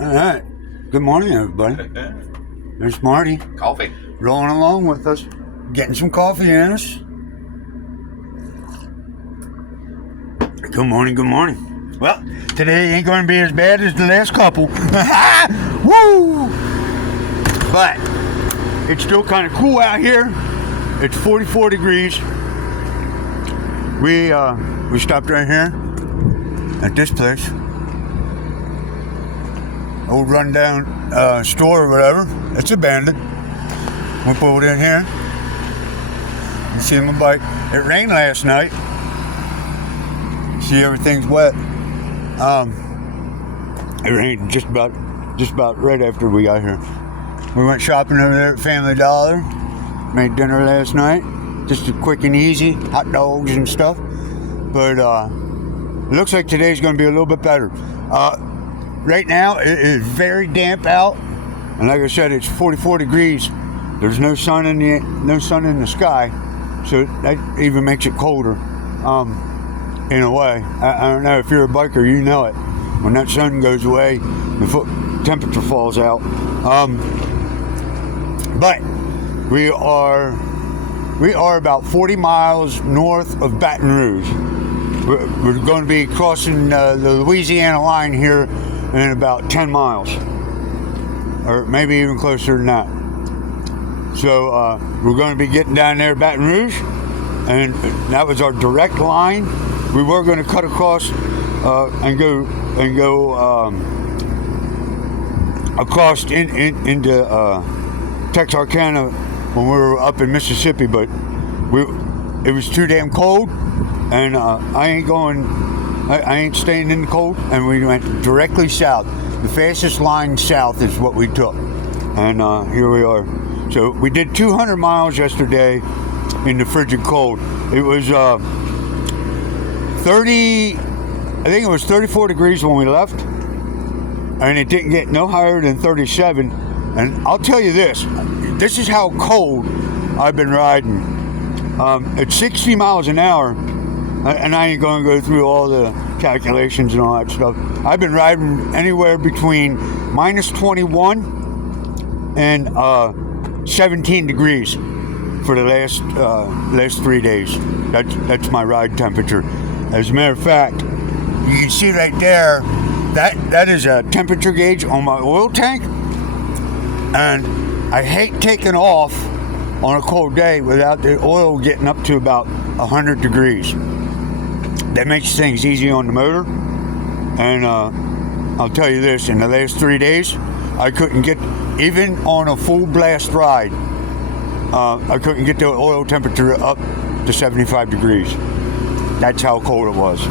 All right. Good morning, everybody. There's Marty. Coffee. Rolling along with us. Getting some coffee in us. Good morning, good morning. Well, today ain't going to be as bad as the last couple. Woo! But it's still kind of cool out here. It's 44 degrees. We stopped right here at this place. Old rundown store or whatever. It's abandoned. We pulled in here. You see my bike. It rained last night. See, everything's wet. It rained just about right after we got here. We went shopping over there at Family Dollar. Made dinner last night. Just a quick and easy, hot dogs and stuff. But it looks like today's going to be a little bit better. Right now, it is very damp out, and like I said, it's 44 degrees. There's no sun in the sky, so that even makes it colder. In a way, I don't know if you're a biker, you know it. When that sun goes away, the temperature falls out. But we are about 40 miles north of Baton Rouge. We're going to be crossing the Louisiana line here in about 10 miles, or maybe even closer than that. So we're going to be getting down there at Baton Rouge, and that was our direct line. We were going to cut across and go across into Texarkana when we were up in Mississippi, but it was too damn cold, and I ain't staying in the cold, and we went directly south. The fastest line south is what we took, and here we are. So we did 200 miles yesterday in the frigid cold. It was 34 degrees when we left, and it didn't get no higher than 37. And I'll tell you this is how cold I've been riding. At 60 miles an hour, and I ain't going to go through all the calculations and all that stuff. I've been riding anywhere between minus 21 and 17 degrees for the last 3 days. That's my ride temperature. As a matter of fact, you can see right there, that is a temperature gauge on my oil tank, and I hate taking off on a cold day without the oil getting up to about 100 degrees. That makes things easy on the motor. And I'll tell you this, in the last 3 days, I couldn't get, even on a full blast ride, I couldn't get the oil temperature up to 75 degrees. That's how cold it was.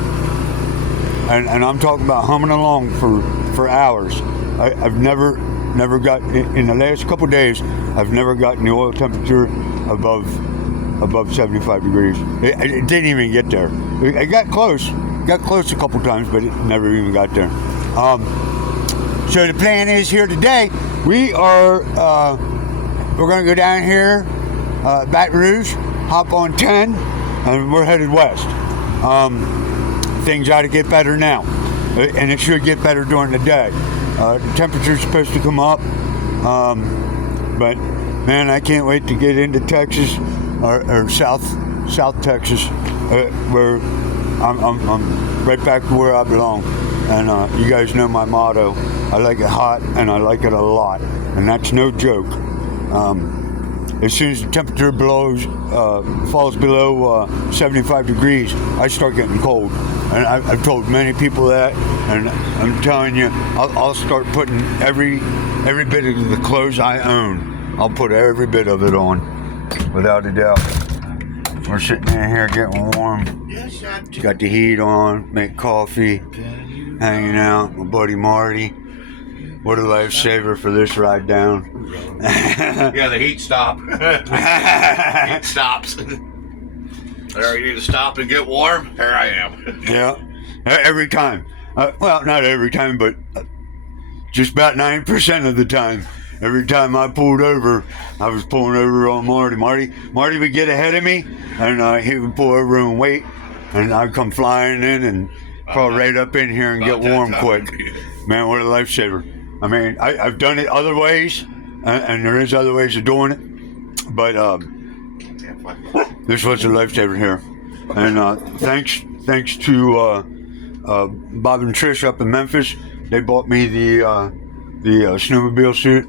And I'm talking about humming along for hours. I've never got, in the last couple of days, I've never gotten the oil temperature above 75 degrees. It didn't even get there. It got close a couple times, but it never even got there. So the plan is here today, we're going to go down here, Baton Rouge, hop on 10, and we're headed west. Things ought to get better now, and it should get better during the day. The temperature's supposed to come up, but man, I can't wait to get into Texas or South Texas, where I'm right back to where I belong. And you guys know my motto: I like it hot, and I like it a lot, and that's no joke. As soon as the temperature falls below 75 degrees, I start getting cold. And I've told many people that, and I'm telling you, I'll start putting every bit of the clothes I own. I'll put every bit of it on, without a doubt. We're sitting in here getting warm. Got the heat on, make coffee, hanging out. My buddy Marty. What a lifesaver for this ride down. Yeah, the heat stopped. Heat stops. There, you need to stop and get warm. Here I am. Yeah, every time. Well, not every time, but just about 9% of the time. Every time I pulled over, I was pulling over on Marty. Marty would get ahead of me, and he would pull over and wait, and I'd come flying in and crawl right up in here and get warm quick. Man, what a lifesaver. I mean, I've done it other ways, and there is other ways of doing it, but this was a lifesaver here. And thanks to Bob and Trish up in Memphis. They bought me the snowmobile suit.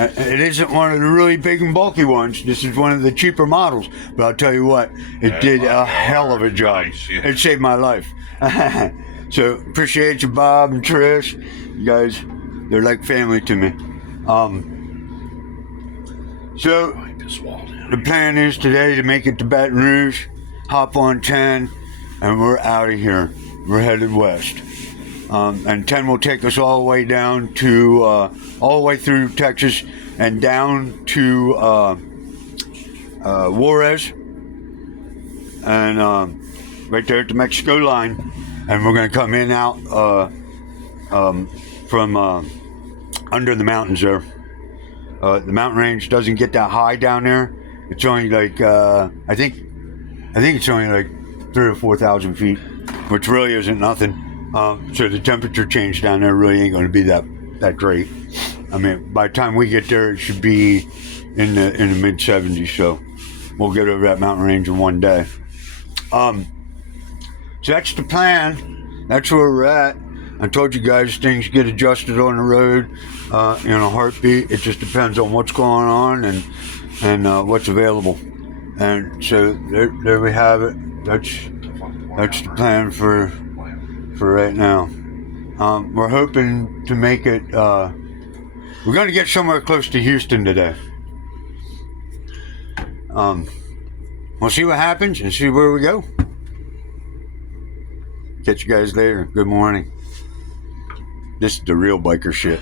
It isn't one of the really big and bulky ones. This is one of the cheaper models. But I'll tell you what, it did a hell of a job. Nice, yeah. It saved my life. So appreciate you, Bob and Trish. You guys, they're like family to me. So Wipe this wall down. the plan is today to make it to Baton Rouge, hop on 10, and we're out of here. We're headed west. And 10 will take us all the way down to, all the way through Texas and down to Juarez. And right there at the Mexico line. And we're going to come in out from under the mountains there. The mountain range doesn't get that high down there. It's only like, I think it's only like 3,000 or 4,000 feet, which really isn't nothing. So the temperature change down there really ain't going to be that great. I mean, by the time we get there, it should be in the mid 70s. So we'll get over that mountain range in one day. So that's the plan. That's where we're at. I told you guys things get adjusted on the road in a heartbeat. It just depends on what's going on and what's available. And so there we have it. That's the plan for right now. We're hoping to make it. We're going to get somewhere close to Houston today. We'll see what happens and see where we go. Catch you guys later. Good morning. This is the real biker shit.